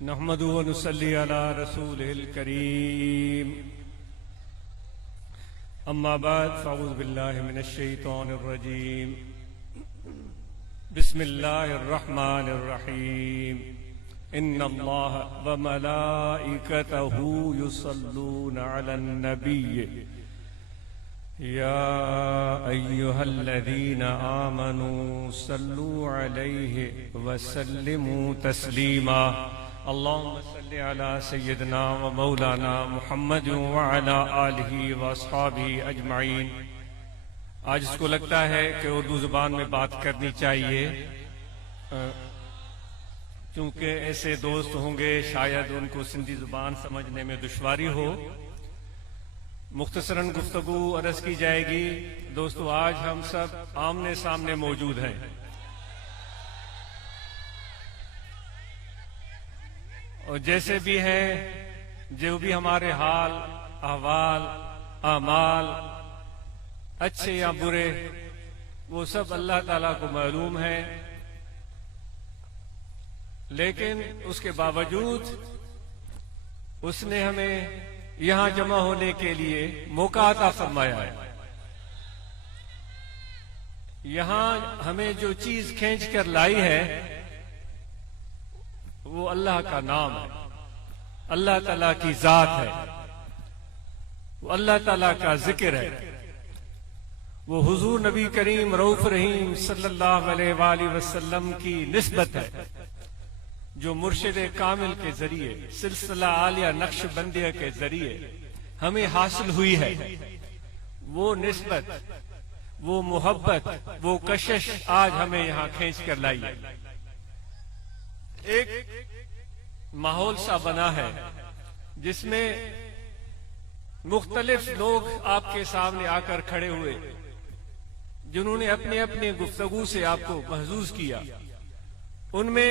نحمدہ و نصلی علی رسولہ الکریم اما بعد فاعوذ باللہ من الشیطان الرجیم بسم اللہ الرحمن الرحیم ان اللہ وملائکتہ یصلون علی النبی یا ایہا الذین آمنوا صلوا علیہ وسلموا تسلیما اللہم صلی علی سیدنا و مولانا محمد وعلی آلہ واصحابہ اجمعین۔ آج اس کو لگتا ہے کہ اردو زبان میں بات کرنی چاہیے، کیونکہ ایسے دوست ہوں گے شاید ان کو سندھی زبان سمجھنے میں دشواری ہو۔ مختصراً گفتگو عرض کی جائے گی۔ دوستو، آج ہم سب آمنے سامنے موجود ہیں، اور جیسے بھی ہیں، جو بھی ہمارے حال احوال اعمال اچھے یا برے، وہ سب اللہ تعالیٰ کو معلوم ہے، لیکن اس کے باوجود اس نے ہمیں یہاں جمع ہونے کے لیے موقع عطا فرمایا ہے۔ یہاں ہمیں جو چیز کھینچ کر لائی ہے وہ اللہ کا نام ہے، اللہ تعالیٰ کی ذات ہے، وہ اللہ تعالیٰ کا ذکر ہے، وہ حضور نبی کریم رؤوف رحیم صلی اللہ علیہ وآلہ وسلم کی نسبت ہے، جو مرشد کامل کے ذریعے سلسلہ عالیہ نقش بندیہ کے ذریعے ہمیں حاصل ہوئی ہے۔ وہ نسبت، وہ محبت، وہ کشش آج ہمیں یہاں کھینچ کر لائی ہے۔ ایک ماحول سا بنا ہے جس میں مختلف لوگ آپ کے سامنے آ کر کھڑے ہوئے، جنہوں نے اپنے اپنے گفتگو سے آپ کو محظوظ کیا۔ ان میں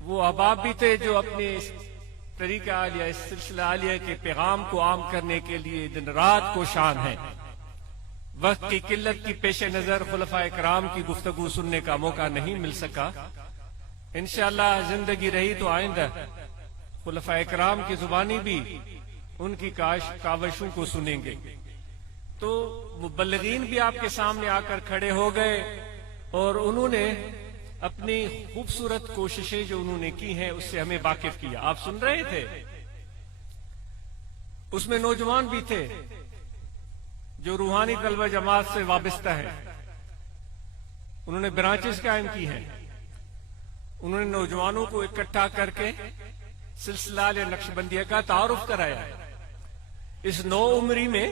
وہ احباب بھی تھے جو اپنے طریقہ عالیہ، اس سلسلہ عالیہ کے پیغام کو عام کرنے کے لیے دن رات کوشاں ہیں۔ وقت کی قلت کی پیش نظر خلفائے کرام کی گفتگو سننے کا موقع نہیں مل سکا۔ انشاءاللہ زندگی رہی تو آئندہ خلفائے کرام کی زبانی بھی ان کی کاوشوں کو سنیں گے۔ تو مبلغین بھی آپ کے سامنے آ کر کھڑے ہو گئے، اور انہوں نے اپنی خوبصورت کوششیں جو انہوں نے کی ہیں اس سے ہمیں واقف کیا۔ آپ سن رہے تھے، اس میں نوجوان بھی تھے جو روحانی طلبہ جماعت سے وابستہ ہیں، انہوں نے برانچز قائم کی ہیں، انہوں نے نوجوانوں کو اکٹھا کر کے سلسلہ عالیہ نقش بندیہ کا تعارف کرایا ہے۔ اس نو عمری میں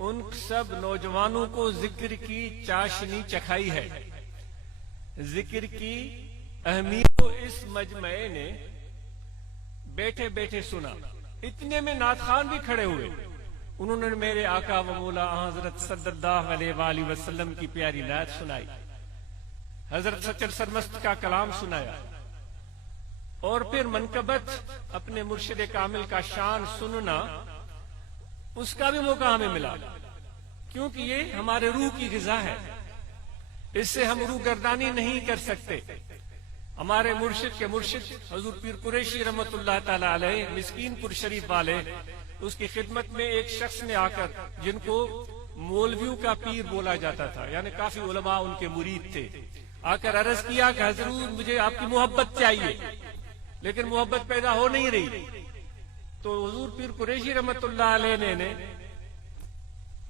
ان سب نوجوانوں کو ذکر کی چاشنی چکھائی ہے۔ ذکر کی اہمیت کو اس مجمع نے بیٹھے بیٹھے سنا۔ اتنے میں نعت خان بھی کھڑے ہوئے، انہوں نے میرے آقا و مولا حضرت صلی اللہ علیہ وآلہ وسلم کی پیاری نعت سنائی، حضرت سچر سرمست کا کلام سنایا، اور پھر منقبت اپنے مرشد کامل کا شان سننا، اس کا بھی موقع ہمیں ملا، کیونکہ یہ ہمارے روح کی غذا ہے، اس سے ہم روح گردانی نہیں کر سکتے۔ ہمارے مرشد کے مرشد حضور پیر قریشی رحمت اللہ تعالی علیہ مسکین پور شریف والے، اس کی خدمت میں ایک شخص نے آ کر، جن کو مولویوں کا پیر بولا جاتا تھا، یعنی کافی علماء ان کے مرید تھے، آ کر عرض کیا کہ حضور مجھے آپ کی محبت چاہیے، لیکن محبت پیدا ہو نہیں رہی۔ تو حضور پیر قریشی رحمت اللہ علیہ نے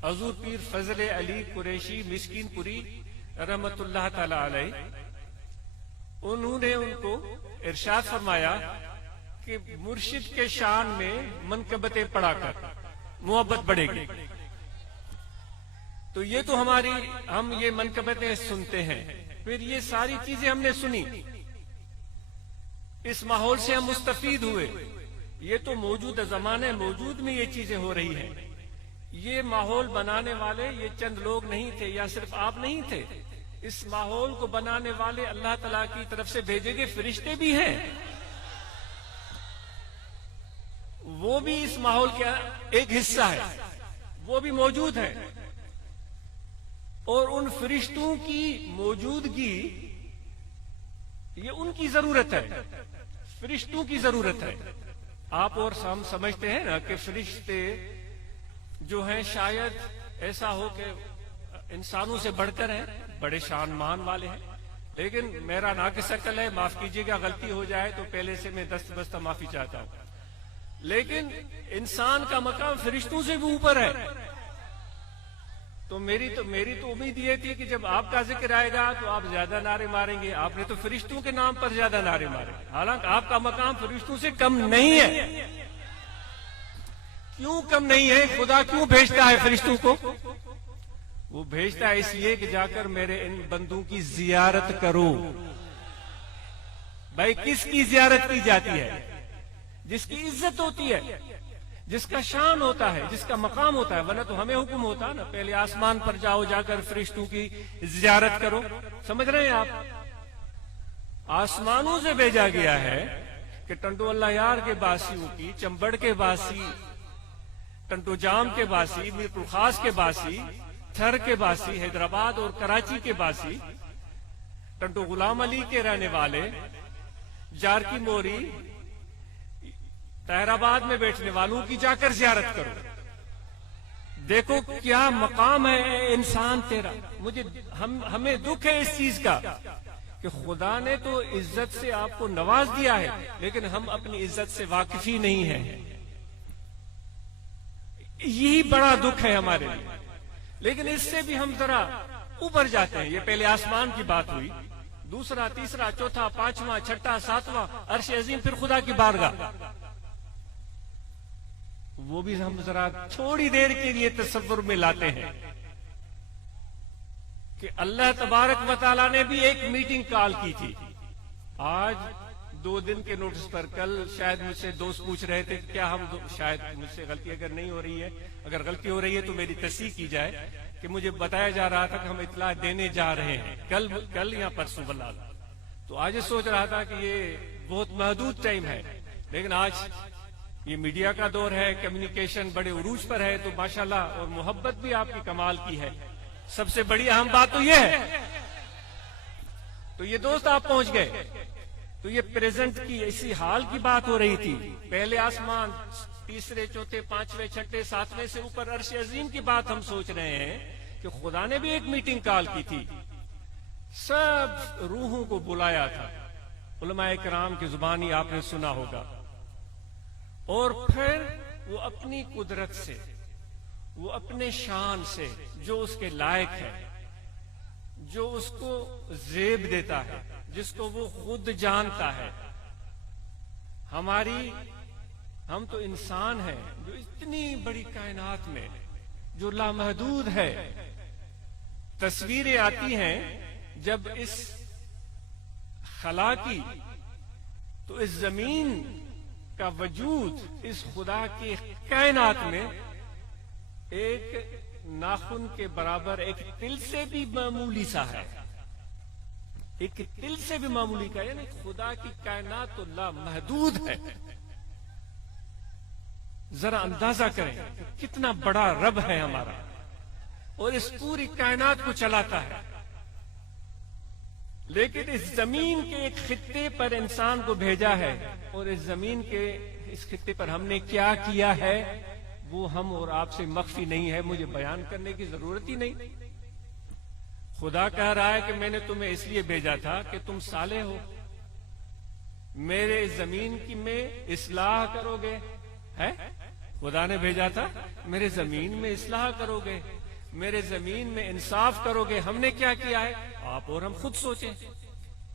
حضور پیر فضل علی قریشی مسکین پوری رحمت اللہ تعالی علیہ، انہوں نے ان کو ارشاد فرمایا کہ مرشد کے شان میں منقبتیں پڑھا کر محبت بڑھے گی۔ تو یہ تو ہم یہ منقبتیں سنتے ہیں، پھر یہ ساری چیزیں ہم نے سنی، اس ماحول سے ہم مستفید ہوئے۔ یہ تو موجودہ زمانے موجود میں یہ چیزیں ہو رہی ہیں۔ یہ ماحول بنانے والے یہ چند لوگ نہیں تھے، یا صرف آپ نہیں تھے، اس ماحول کو بنانے والے اللہ تعالیٰ کی طرف سے بھیجے گئے فرشتے بھی ہیں، وہ بھی اس ماحول کا ایک حصہ ہے، وہ بھی موجود ہے، اور ان فرشتوں کی موجودگی یہ ان کی ضرورت ہے۔ فرشتوں کی ضرورت ہے. آپ اور ہم سمجھتے ہیں نا کہ فرشتے جو ہیں شاید ایسا ہو کہ انسانوں سے بڑھ کر ہیں, بڑے شان مان والے ہیں, لیکن میرا ناقص عقل ہے, معاف کیجیے گا غلطی ہو جائے تو پہلے سے میں دست بستہ معافی چاہتا ہوں, لیکن انسان کا مقام فرشتوں سے بھی اوپر ہے. تو میری تو امید یہ تھی کہ جب آپ کا ذکر آئے گا تو آپ زیادہ نعرے ماریں گے. آپ نے تو فرشتوں کے نام پر زیادہ نعرے مارے, حالانکہ آپ کا مقام فرشتوں سے کم نہیں ہے. کیوں کم نہیں ہے؟ خدا کیوں بھیجتا ہے فرشتوں کو؟ وہ بھیجتا ہے اس لیے کہ جا کر میرے ان بندوں کی زیارت کرو. بھائی کس کی زیارت کی جاتی ہے؟ جس کی عزت ہوتی ہے, جس کا شان ہوتا ہے, جس کا مقام ہوتا ہے. ورنہ تو ہمیں حکم ہوتا نا پہلے آسمان پر جاؤ, جا کر فرشتوں کی زیارت کرو. سمجھ رہے ہیں آپ؟ آسمانوں سے بھیجا گیا ہے کہ ٹنڈو اللہ یار کے باسیوں کی, چمبڑ کے باسی, ٹنٹو جام کے باسی, میر پرخاص کے باسی, تھر کے باسی, حیدرآباد اور کراچی کے باسی, ٹنٹو غلام علی کے رہنے والے, جار کی موری, طاہر آباد میں بیٹھنے والوں کی جا کر زیارت کرو. دیکھو کیا مقام ہے اے انسان تیرا. ہمیں دکھ ہے اس چیز کا کہ خدا نے تو عزت سے آپ کو نواز دیا ہے, لیکن ہم اپنی عزت سے واقف ہی نہیں ہیں. یہی بڑا دکھ ہے ہمارے لیے. لیکن اس سے بھی ہم ذرا اوپر جاتے ہیں. یہ پہلے آسمان کی بات ہوئی, دوسرا, تیسرا, چوتھا, پانچواں, چھٹا, ساتواں, عرش عظیم, پھر خدا کی بارگاہ. وہ بھی ہم ذرا تھوڑی دیر کے لیے تصور میں لاتے ہیں کہ اللہ تبارک و تعالیٰ نے بھی ایک میٹنگ کال کی تھی. آج 2 دن کے نوٹس پر, کل شاید مجھ سے دوست پوچھ رہے تھے کیا ہم شاید مجھ سے غلطی اگر نہیں ہو رہی ہے, اگر غلطی ہو رہی ہے تو میری تصحیح کی جائے, کہ مجھے بتایا جا رہا تھا کہ ہم اطلاع دینے جا رہے ہیں کل یا پرسوں بلال. تو آج سوچ رہا تھا کہ یہ بہت محدود ٹائم ہے, لیکن آج یہ میڈیا کا دور ہے, کمیونیکیشن بڑے عروج پر ہے, تو ماشاءاللہ, اور محبت بھی آپ کی کمال کی ہے. سب سے بڑی اہم بات تو یہ ہے. تو یہ دوست آپ پہنچ گئے, تو یہ پریزنٹ کی اسی حال کی بات ہو رہی تھی. پہلے آسمان, تیسرے, چوتھے, پانچویں, چھٹے, ساتویں سے اوپر عرش عظیم کی بات ہم سوچ رہے ہیں کہ خدا نے بھی ایک میٹنگ کال کی تھی, سب روحوں کو بلایا تھا. علماء کرام کی زبانی آپ نے سنا ہوگا. اور پھر وہ اپنی قدرت سے, وہ اپنے شان سے, جو اس کے لائق ہے, جو اس کو زیب دیتا ہے, جس کو وہ خود جانتا ہے. ہم تو انسان ہیں جو اتنی بڑی کائنات میں, جو لامحدود ہے. تصویریں آتی ہیں جب اس خلا کی, تو اس زمین کا وجود اس خدا کی کائنات میں ایک ناخن کے برابر, ایک تل سے بھی معمولی سا ہے. ایک تل سے بھی معمولی کا, یعنی خدا کی کائنات تو لامحدود ہے. ذرا اندازہ کریں کہ کتنا بڑا رب ہے ہمارا, اور اس پوری کائنات کو چلاتا ہے. لیکن اس زمین کے ایک خطے پر انسان کو بھیجا ہے, اور اس زمین کے اس خطے پر ہم نے کیا کیا ہے وہ ہم اور آپ سے مخفی نہیں ہے, مجھے بیان کرنے کی ضرورت ہی نہیں. خدا کہہ رہا ہے کہ میں نے تمہیں اس لیے بھیجا تھا کہ تم صالح ہو, میرے زمین کی میں اصلاح کرو گے. ہے خدا نے بھیجا تھا, میرے زمین میں اصلاح کرو گے, میرے زمین میں انصاف کرو گے. ہم نے کیا کیا ہے آپ اور ہم خود سوچیں,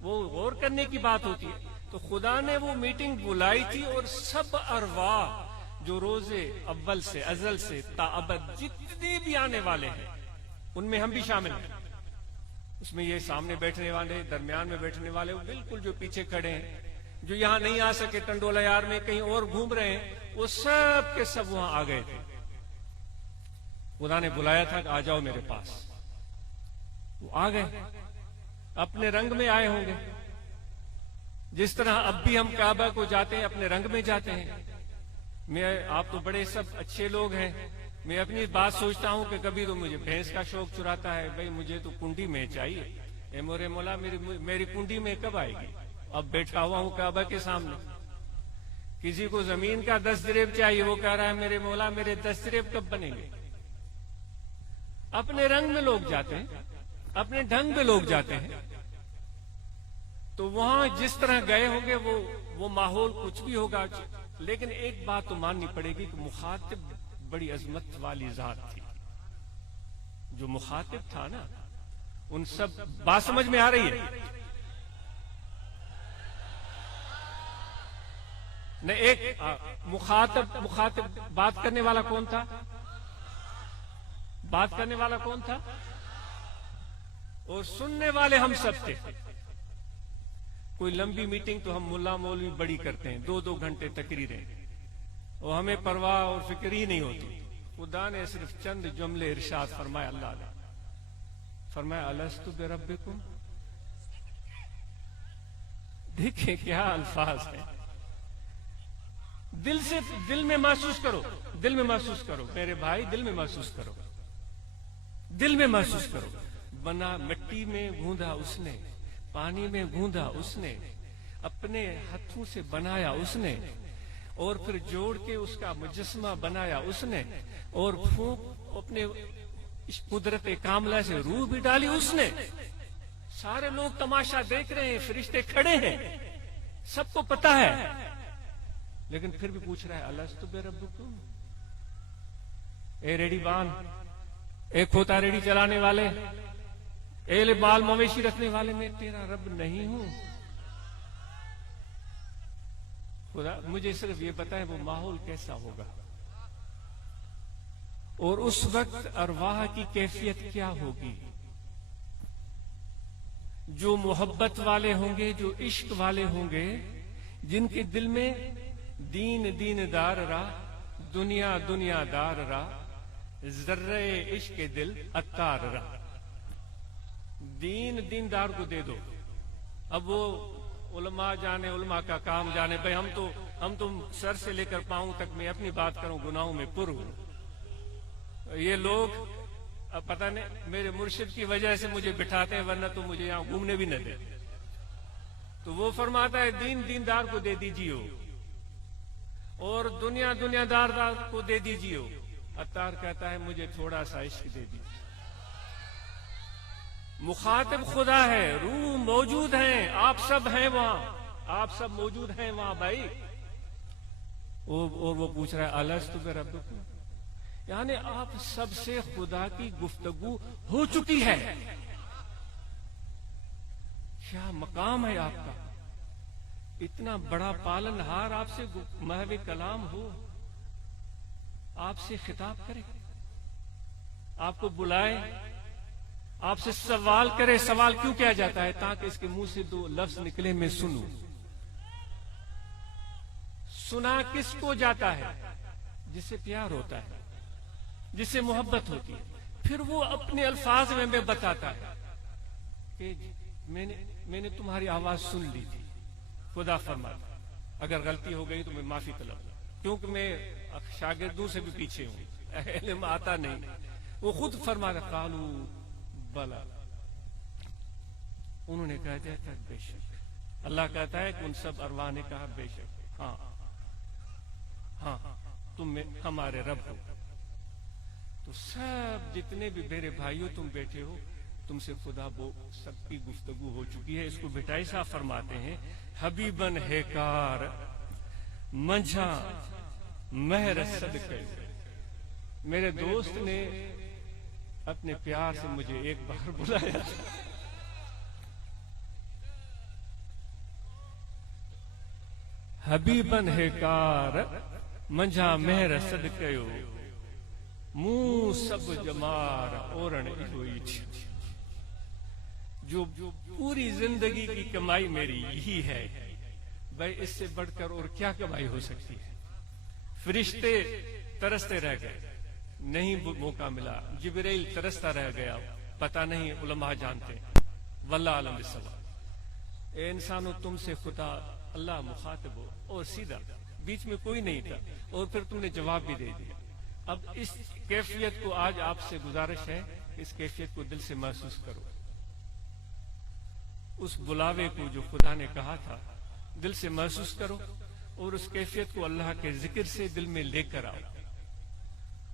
وہ غور کرنے کی بات ہوتی ہے. تو خدا نے وہ میٹنگ بلائی تھی, اور سب ارواح جو روزے اول سے, ازل سے تا ابد جتنے بھی آنے والے ہیں, ان میں ہم بھی شامل ہیں. اس میں یہ سامنے بیٹھنے والے, درمیان میں بیٹھنے والے, وہ بالکل جو پیچھے کھڑے ہیں, جو یہاں نہیں آ سکے, ٹنڈولا یار میں کہیں اور گھوم رہے ہیں, وہ سب کے سب وہاں آ گئے تھے. خدا نے بلایا تھا کہ آ جاؤ میرے پاس. وہ آ گئے, اپنے رنگ میں آئے ہوں گے, جس طرح اب بھی ہم کعبہ کو جاتے ہیں اپنے رنگ میں جاتے ہیں. آپ تو بڑے سب اچھے لوگ ہیں, میں اپنی بات سوچتا ہوں کہ کبھی تو مجھے بھینس کا شوق چراتا ہے, بھئی مجھے تو کنڈی میں چاہیے. اے مورے مولا, میری کنڈی میں کب آئے گی؟ اب بیٹھا ہوا ہوں کعبہ کے سامنے, کسی کو زمین کا دستریب چاہیے، وہ کہہ رہا ہے میرے مولا میرے دستریب کب بنیں گے؟ اپنے رنگ میں لوگ جاتے ہیں، اپنے ڈھنگ میں لوگ جاتے ہیں، تو وہاں جس طرح گئے ہوں گے وہ ماحول کچھ بھی ہوگا، لیکن ایک بات تو ماننی پڑے گی کہ مخاطب بڑی عظمت والی ذات تھی۔ جو مخاطب تھا نا، ان سب بات سمجھ میں آ رہی ہے؟ نہیں، ایک مخاطب بات کرنے والا کون تھا؟ بات کرنے والا کون تھا؟ اور سننے والے ہم سب تھے۔ کوئی لمبی میٹنگ تو ہم ملا مولوی بڑی کرتے ہیں، 2 گھنٹے تقریریں، اور ہمیں پرواہ اور فکر ہی نہیں ہوتی۔ خدا نے صرف چند جملے ارشاد فرمایا، اللہ نے فرمایا الستو بربکم۔ دیکھیں کیا الفاظ ہیں، دل میں محسوس کرو، دل میں محسوس کرو میرے بھائی، دل میں محسوس کرو، دل میں محسوس کرو۔ بنا مٹی میں گوندھا اس نے، پانی میں گوندھا اس نے، اپنے ہاتھوں سے بنایا اس نے، اور پھر جوڑ کے اس کا مجسمہ بنایا اس نے، اور پھونک اپنے قدرت کاملہ سے روح بھی ڈالی اس نے۔ سارے لوگ تماشا دیکھ رہے ہیں، فرشتے کھڑے ہیں، سب کو پتا ہے، لیکن پھر بھی پوچھ رہا ہے الستو بربکم۔ اے ریڈی بان، اے کھوتا ریڈی چلانے والے، اے بال مویشی رکھنے والے، میں تیرا رب نہیں ہوں؟ خدا مجھے صرف یہ پتا ہے وہ ماحول کیسا ہوگا، اور اس وقت ارواح کی کیفیت کیا ہوگی۔ جو محبت والے ہوں گے، جو عشق والے ہوں گے، جن کے دل میں دین دار راہ، دنیا دار راہ، ذرے عشق دل عطار راہ۔ دیندار کو دے دو، اب وہ علماء جانے، علماء کا کام جانے، بھئی ہم تو سر سے لے کر پاؤں تک میں اپنی بات کروں، گناہوں میں پر ہوں۔ یہ لوگ اب پتہ نہیں میرے مرشد کی وجہ سے مجھے بٹھاتے ہیں، ورنہ تو مجھے یہاں گھومنے بھی نہ دے۔ تو وہ فرماتا ہے دیندار کو دے دیجیے، اور دنیا دار کو دے دیجیے۔ عطار کہتا ہے مجھے تھوڑا سا عشق دے دیجیے۔ مخاطب خدا ہے، روح موجود ہیں، آپ سب ہیں وہاں، آپ سب موجود ہیں وہاں بھائی۔ اور وہ پوچھ رہا ہے الستو بربکم، یعنی آپ سب سے خدا کی گفتگو ہو چکی ہے۔ کیا مقام ہے آپ کا، اتنا بڑا پالن ہار آپ سے محو کلام ہو، آپ سے خطاب کرے، آپ کو بلائے، آپ سے سوال کرے۔ سوال کیوں کیا جاتا ہے؟ تاکہ اس کے منہ سے 2 لفظ نکلے میں سنوں۔ سنا کس کو جاتا ہے؟ جس سے پیار ہوتا ہے، جس سے محبت ہوتی ہے، پھر وہ اپنے الفاظ میں بتاتا ہے کہ میں نے تمہاری آواز سن لی تھی۔ خدا فرماتا اگر غلطی ہو گئی تو میں معافی طلب، کیونکہ میں شاگردوں سے بھی پیچھے ہوں، علم آتا نہیں۔ وہ خود فرماتا قالو بلا، انہوں نے کہا جاتا ہے بے شک۔ اللہ کہتا ہے کہ ان سب ارواح نے کہا بے شک، ہاں تم ہمارے رب ہو۔ تو سب جتنے بھی میرے بھائیوں تم بیٹھے ہو، تم سے خدا سب کی گفتگو ہو چکی ہے۔ اس کو بٹائی صاحب فرماتے ہیں حبیبن ہے کار منجھا مہر صدقے۔ میرے دوست نے اپنے پیار سے مجھے ایک بار بلایا، حبیبن ہے کار منجھا مہر صدقے، منہ سب جمار اورن ہوئی تھی۔ جو پوری زندگی کی کمائی میری یہی ہے، بھائی اس سے بڑھ کر اور کیا کمائی ہو سکتی ہے؟ فرشتے ترستے رہ گئے، نہیں موقع ملا، جبرائیل ترستا رہ گیا، پتہ نہیں علماء جانتے، واللہ عالم بالصواب۔ اے انسانوں تم سے خدا اللہ مخاطب ہو، اور سیدھا، بیچ میں کوئی نہیں تھا، اور پھر تم نے جواب بھی دے دیا۔ اب اس کیفیت کو آج آپ سے گزارش ہے، اس کیفیت کو دل سے محسوس کرو۔ اس بلاوے کو جو خدا نے کہا تھا دل سے محسوس کرو، اور اس کیفیت کو اللہ کے ذکر سے دل میں لے کر آؤ،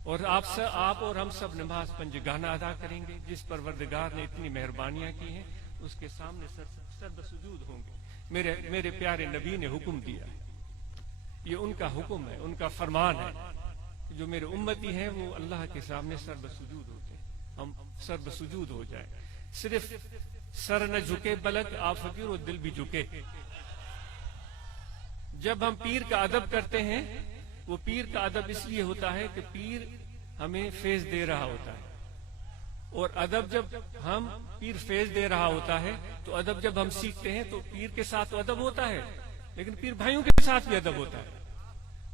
اور آپ اور ہم سب نماز پنجگانہ ادا کریں گے۔ جس پروردگار نے اتنی مہربانیاں کی ہیں اس کے سامنے سر بسجود ہوں گے۔ میرے پیارے نبی نے حکم دیا، یہ ان کا حکم ہے، ان کا فرمان ہے، جو میرے امتی ہیں وہ اللہ کے سامنے سر بسجود ہوتے ہیں، ہم سر بسجود ہو جائیں۔ صرف سر نہ جھکے بلکہ آپ فقیر و دل بھی جھکے۔ جب ہم پیر کا ادب کرتے ہیں، وہ پیر کا ادب اس لیے ہوتا ہے کہ پیر ہمیں فیض دے رہا ہوتا ہے، اور ادب جب ہم پیر فیض دے رہا ہوتا ہے تو ادب جب ہم سیکھتے ہیں تو پیر کے ساتھ تو ادب ہوتا ہے، لیکن پیر بھائیوں کے ساتھ بھی ادب ہوتا ہے،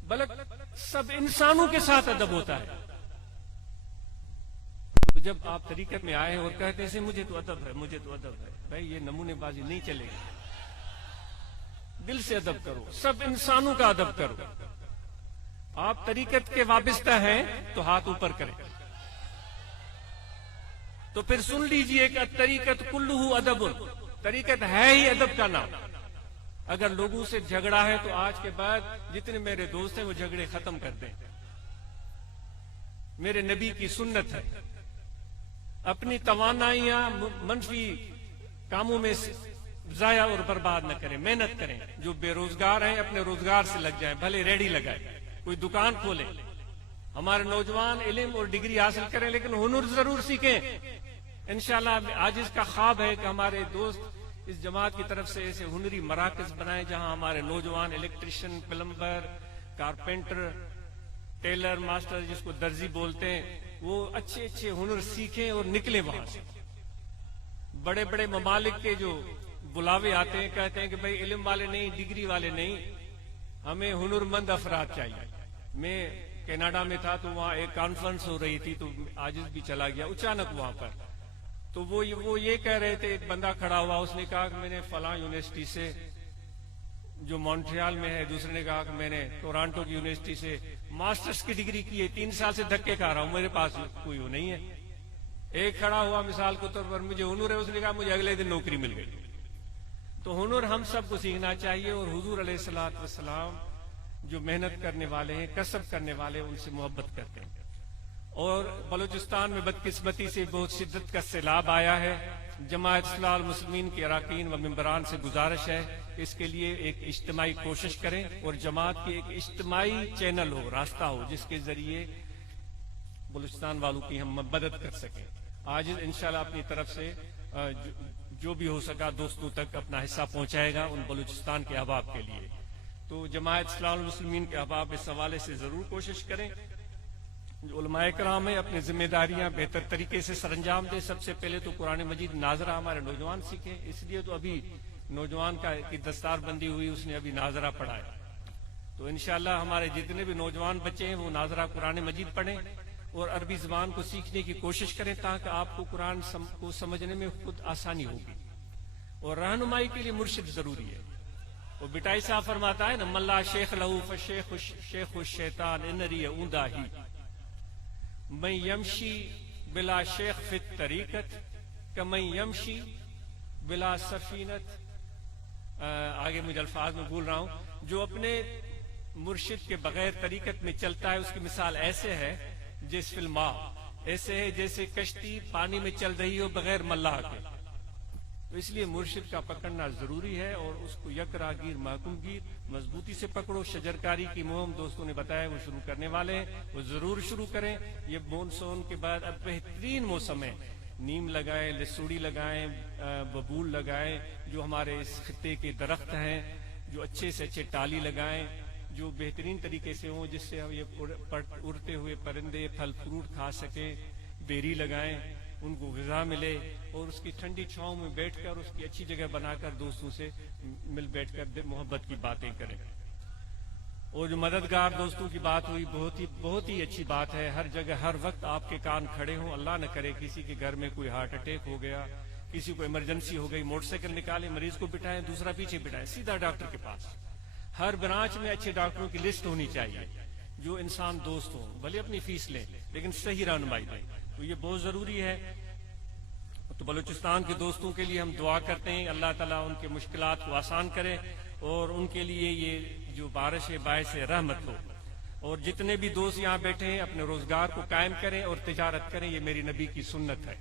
بلکہ سب انسانوں کے ساتھ ادب ہوتا ہے۔ تو جب آپ طریقت میں آئے اور کہتے ہیں مجھے تو ادب ہے، مجھے تو ادب ہے، بھائی یہ نمونے بازی نہیں چلے گی، دل سے ادب کرو، سب انسانوں کا ادب کرو۔ آپ طریقت کے وابستہ ہیں تو ہاتھ اوپر کریں، تو پھر سن لیجئے کہ طریقت کلہ ادب، طریقت ہے ہی ادب کا نام۔ اگر لوگوں سے جھگڑا ہے تو آج کے بعد جتنے میرے دوست ہیں وہ جھگڑے ختم کر دیں۔ میرے نبی کی سنت ہے، اپنی توانائیاں منفی کاموں میں ضائع اور برباد نہ کریں، محنت کریں۔ جو بے روزگار ہیں اپنے روزگار سے لگ جائیں، بھلے ریڑھی لگائیں، کوئی دکان کھولیں۔ ہمارے نوجوان علم اور ڈگری حاصل کریں لیکن ہنر ضرور سیکھیں۔ انشاءاللہ آج اس کا خواب ہے کہ ہمارے دوست اس جماعت کی طرف سے ایسے ہنری مراکز بنائیں جہاں ہمارے نوجوان electrician, plumber, carpenter, tailor master جس کو درزی بولتے ہیں، وہ اچھے اچھے ہنر سیکھیں اور نکلیں وہاں سے۔ بڑے بڑے ممالک کے جو بلاوے آتے ہیں کہتے ہیں کہ بھئی علم والے نہیں، ڈگری والے نہیں، ہمیں ہنرمند افراد چاہیے۔ میں کینیڈا میں تھا تو وہاں ایک کانفرنس ہو رہی تھی تو عاجز بھی چلا گیا اچانک وہاں پر، تو وہ یہ کہہ رہے تھے، ایک بندہ کھڑا ہوا، اس نے کہا کہ میں نے فلاں یونیورسٹی سے جو مونٹریال میں ہے، دوسرے نے کہا کہ میں نے ٹورانٹو کی یونیورسٹی سے ماسٹرز کی ڈگری کی ہے، 3 سال سے دھکے کھا رہا ہوں، میرے پاس کوئی وہ نہیں ہے۔ ایک کھڑا ہوا مثال کے طور پر، مجھے ہنر ہے، اس نے کہا مجھے اگلے دن نوکری مل گئی۔ تو ہنر ہم سب کو سیکھنا چاہیے، اور حضور علیہ الصلوۃ والسلام جو محنت کرنے والے ہیں، کسب کرنے والے، ان سے محبت کرتے ہیں۔ اور بلوچستان میں بدقسمتی سے بہت شدت کا سیلاب آیا ہے۔ جماعت اصلاح المسلمین کے اراکین و ممبران سے گزارش ہے کہ اس کے لیے ایک اجتماعی کوشش کریں، اور جماعت کی ایک اجتماعی چینل ہو، راستہ ہو، جس کے ذریعے بلوچستان والوں کی ہم مدد کر سکیں۔ آج انشاءاللہ اپنی طرف سے جو بھی ہو سکا دوستوں تک اپنا حصہ پہنچائے گا ان بلوچستان کے احباب کے لیے۔ تو جماعت اصلاح المسلمین کے احباب اس حوالے سے ضرور کوشش کریں۔ جو علماء کرام ہیں اپنی ذمہ داریاں بہتر طریقے سے سر انجام دیں۔ سب سے پہلے تو قرآن مجید ناظرہ ہمارے نوجوان سیکھیں، اس لیے تو ابھی نوجوان کی دستار بندی ہوئی، اس نے ابھی ناظرہ پڑھا ہے۔ تو انشاءاللہ ہمارے جتنے بھی نوجوان بچے ہیں وہ ناظرہ قرآن مجید پڑھیں اور عربی زبان کو سیکھنے کی کوشش کریں، تاکہ آپ کو قرآن کو سمجھنے میں خود آسانی ہوگی۔ اور رہنمائی کے لیے مرشد ضروری ہے۔ وہ بٹائی صاحب فرماتا ہے نا، ملا شیخ لہو فشیخ شیخ الشیطان انری اوندا ہی، من یمشی بلا شیخ فی الطریقت کمن یمشی بلا سفینت۔ آگے مجھے الفاظ میں بھول رہا ہوں۔ جو اپنے مرشد کے بغیر طریقت میں چلتا ہے اس کی مثال ایسے ہے جس فی الماء، ایسے ہے جیسے کشتی پانی میں چل رہی ہو بغیر ملاح کے۔ تو اس لیے مرشد کا پکڑنا ضروری ہے، اور اس کو یک راگیر محکوم گیر مضبوطی سے پکڑو۔ شجرکاری کی مہم دوستوں نے بتایا وہ شروع کرنے والے ہیں، وہ ضرور شروع کریں۔ یہ مونسون کے بعد اب بہترین موسم ہے، نیم لگائیں، لسوڑی لگائیں، ببول لگائیں، جو ہمارے اس خطے کے درخت ہیں، جو اچھے سے اچھے ٹالی لگائیں جو بہترین طریقے سے ہوں، جس سے یہ اڑتے ہوئے پرندے پھل فروٹ کھا سکیں۔ بیری لگائیں، ان کو غذا ملے، اور اس کی ٹھنڈی چھاؤں میں بیٹھ کر اس کی اچھی جگہ بنا کر دوستوں سے مل بیٹھ کر محبت کی باتیں کریں۔ اور جو مددگار دوستوں کی بات ہوئی، بہت ہی اچھی بات ہے۔ ہر جگہ ہر وقت آپ کے کان کھڑے ہوں۔ اللہ نہ کرے کسی کے گھر میں کوئی ہارٹ اٹیک ہو گیا، کسی کو ایمرجنسی ہو گئی، موٹر سائیکل نکالیں، مریض کو بٹھائیں، دوسرا پیچھے بٹھائیں، سیدھا ڈاکٹر کے پاس۔ ہر برانچ میں اچھے ڈاکٹروں کی لسٹ ہونی چاہیے جو انسان دوست ہوں، بھلے اپنی فیس لیں لیکن صحیح رہنمائی دیں۔ تو یہ بہت ضروری ہے۔ تو بلوچستان کے دوستوں کے لیے ہم دعا کرتے ہیں، اللہ تعالیٰ ان کے مشکلات کو آسان کرے اور ان کے لیے یہ جو بارش باعث رحمت ہو، اور جتنے بھی دوست یہاں بیٹھے ہیں اپنے روزگار کو قائم کریں اور تجارت کریں، یہ میری نبی کی سنت ہے۔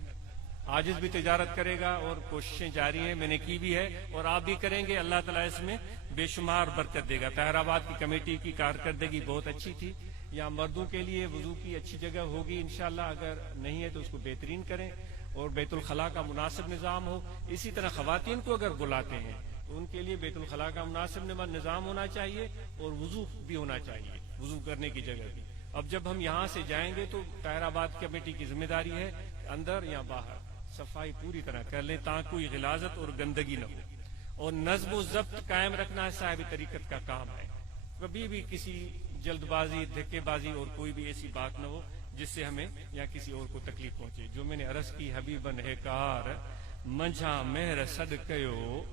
عاجز بھی تجارت کرے گا اور کوششیں جاری ہیں، میں نے کی بھی ہے اور آپ بھی کریں گے، اللہ تعالیٰ اس میں بے شمار برکت دے گا۔ طاہر آباد کی کمیٹی کی کارکردگی بہت اچھی تھی، یہاں مردوں کے لیے وضو کی اچھی جگہ ہوگی انشاءاللہ، اگر نہیں ہے تو اس کو بہترین کریں، اور بیت الخلاء کا مناسب نظام ہو۔ اسی طرح خواتین کو اگر بلاتے ہیں تو ان کے لیے بیت الخلاء کا مناسب نظام ہونا چاہیے اور وضو بھی ہونا چاہیے، وضو کرنے کی جگہ بھی۔ اب جب ہم یہاں سے جائیں گے تو طاہر آباد کمیٹی کی ذمہ داری ہے اندر یا باہر صفائی پوری طرح کر لیں تاکہ کوئی غلاظت اور گندگی نہ ہو، اور نظم و ضبط قائم رکھنا صاحب طریقت کا کام ہے۔ کبھی بھی کسی جلد بازی، دھکے بازی اور کوئی بھی ایسی بات نہ ہو جس سے ہمیں یا کسی اور کو تکلیف پہنچے۔ جو میں نے عرض کی حبیبن ہے کار منجھا مہر صدقیو،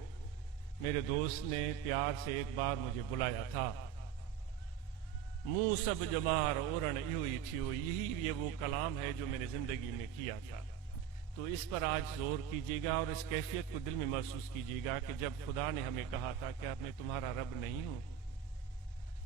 میرے دوست نے پیار سے ایک بار مجھے بلایا تھا، منہ سب جمار اورن ایوئی تھیو، یہی یہ وہ کلام ہے جو میں نے زندگی میں کیا تھا۔ تو اس پر آج زور کیجیے گا اور اس کیفیت کو دل میں محسوس کیجیے گا کہ جب خدا نے ہمیں کہا تھا کہ اب میں تمہارا رب نہیں ہوں،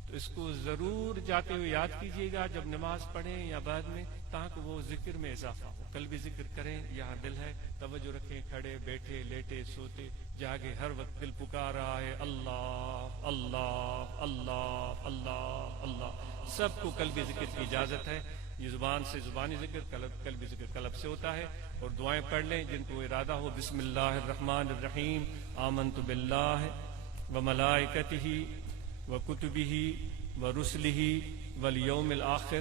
تو اس کو ضرور جاتے ہوئے یاد کیجیے گا جب نماز پڑھیں یا بعد میں، تاکہ وہ ذکر میں اضافہ ہو۔ کل بھی ذکر کریں، یہاں دل ہے، توجہ رکھیں، کھڑے بیٹھے لیٹے سوتے جاگے ہر وقت دل پکار رہا ہے اللہ اللہ اللہ اللہ اللہ۔ سب کو قلبی ذکر کی اجازت ہے، یہ زبان سے زبانی ذکر، قلبی ذکر قلب سے ہوتا ہے۔ اور دعائیں پڑھ لیں جن کو ارادہ ہو۔ بسم اللہ الرحمن الرحیم، آمنت باللہ وملائکتہ وکتبہ ورسلہ والیوم الآخر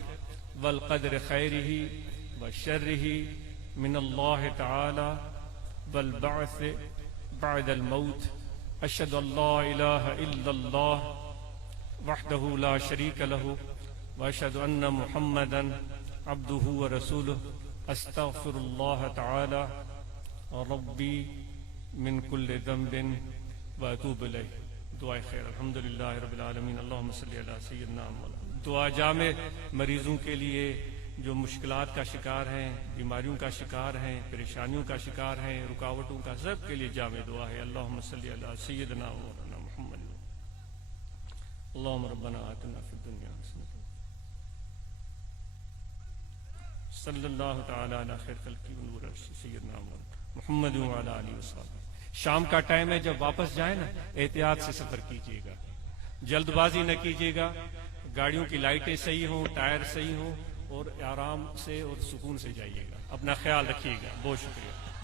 والقدر خیرہ وشرہ من اللہ تعالی والبعث بعد الموت، اشہد ان لا الہ الا اللہ وحدہ لا شریک لہ واشہد ان محمدا عبدہ ورسولہ، استغفر اللہ تعالی ربی من کل ذنب واتوب الیہ۔ دعائے خیر، الحمدللہ رب العالمین، اللہم صلی علی سیدنا محمد۔ دعا جامع مریضوں کے لیے جو مشکلات کا شکار ہیں، بیماریوں کا شکار ہیں، پریشانیوں کا شکار ہیں، رکاوٹوں کا، سب کے لیے جامع دعا ہے۔ اللہم صلی علی سیدنا مولانا محمد، اللہم ربنا آتنا فی الدنیا حسنۃ صلی اللہ تعالی علی خیر خلقہ ونور عرشہ سیدنا محمد وعلی آلہ وصحبہ۔ شام کا ٹائم ہے، جب واپس جائیں نا احتیاط سے سفر کیجیے گا، جلد بازی نہ کیجیے گا، گاڑیوں کی لائٹیں صحیح ہوں، ٹائر صحیح ہوں، اور آرام سے اور سکون سے جائیے گا۔ اپنا خیال رکھیے گا، بہت شکریہ۔